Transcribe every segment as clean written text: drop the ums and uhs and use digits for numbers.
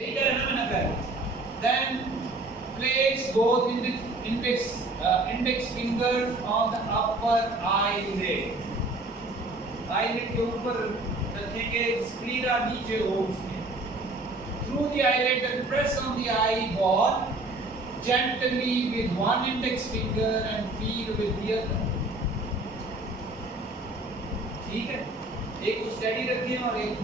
यही कह रहे ना मैंने पहले। Then place both index fingers on the upper eyelid. eyelid के ऊपर रखेंगे, स्क्लीरा नीचे हो उसके। Through the eyelid and press on the eyeball gently with one index finger and feel with the other. ठीक है, एक तो स्टेडी रखिए और एक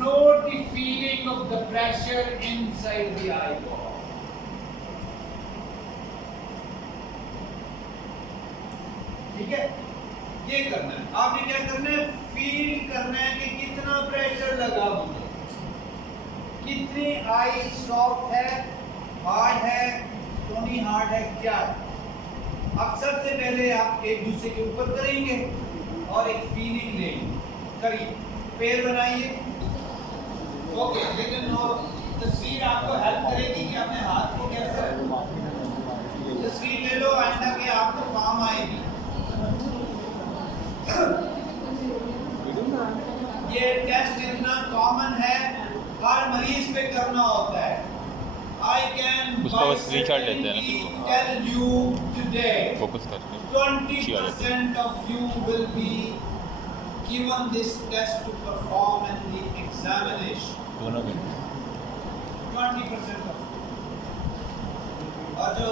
note the feeling of the pressure inside the eyeball. ठीक है, ये करना है। आपने क्या करना है, फील करना है कि कितना प्रेशर लगा मुझे, कितनी आई सॉफ्ट है, हार्ड है, स्टोनी हार्ड है, क्या है। अब सबसे पहले आप एक दूसरे के ऊपर करेंगे और एक फीलिंग लेंगे। करिए, पैर बनाइए। ओके, लेकिन वो तस्वीर आपको हेल्प करेगी कि अपने हाथ को कैसे, तस्वीर ले लो, आइंदा के आपको काम आएगी। ये टेस्ट इतना कॉमन है, हर मरीज पे करना होता है। I can tell you today 20% of you will be given this test to perform in the examination. 20% of you. और जो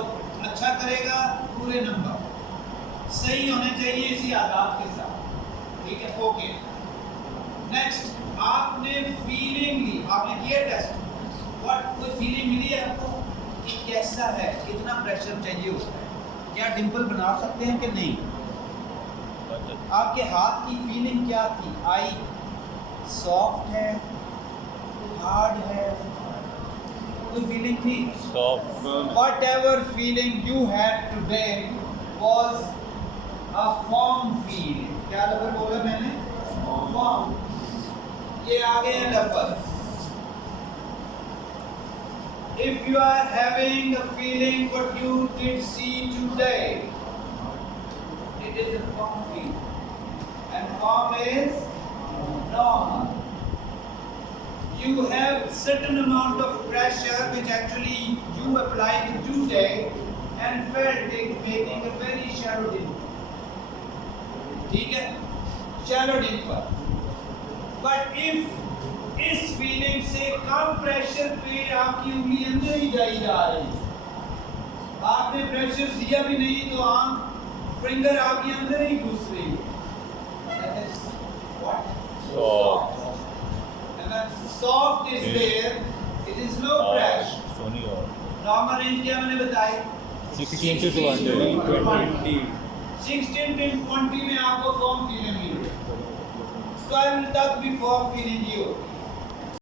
अच्छा करेगा पूरे नंबर सही होने चाहिए इसी आदाब के साथ। ठीक है, ओके। नेक्स्ट, आपने फीलिंग ली, आपने किया टेस्ट, कोई फीलिंग मिली है आपको कि कैसा है, कितना प्रेशर चाहिए होता है, क्या डिंपल बना सकते हैं कि नहीं, आपके हाथ की फीलिंग क्या थी, आई सॉफ्ट है, हार्ड है, कोई फीलिंग थी soft. What ever feeling you had today was a form feeling. क्या लफ्ज़ बोला मैंने, फॉर्म। ये आ गए हैं लफ्ज़। If you are having a feeling what you did see today, it is a form feeling, and form is normal. You have certain amount of pressure which actually you applied today and felt it making a very shallow dimple. ठीक है, shallow dimple. But if इस feeling से कम pressure पे आपकी उंगली अंदर ही जाई जा रही, आपने प्रेशर दिया भी नहीं तो आम फिंगर आपकी अंदर ही घुस रही है। Soft. And that soft is there. It is low pressure. Normal range क्या मैंने बताई? 16 to 20. 16 to 20 में आपको फॉर्म फीलिंग मिलेगी। 12 तक भी फॉर्म फीलिंग ही होती है।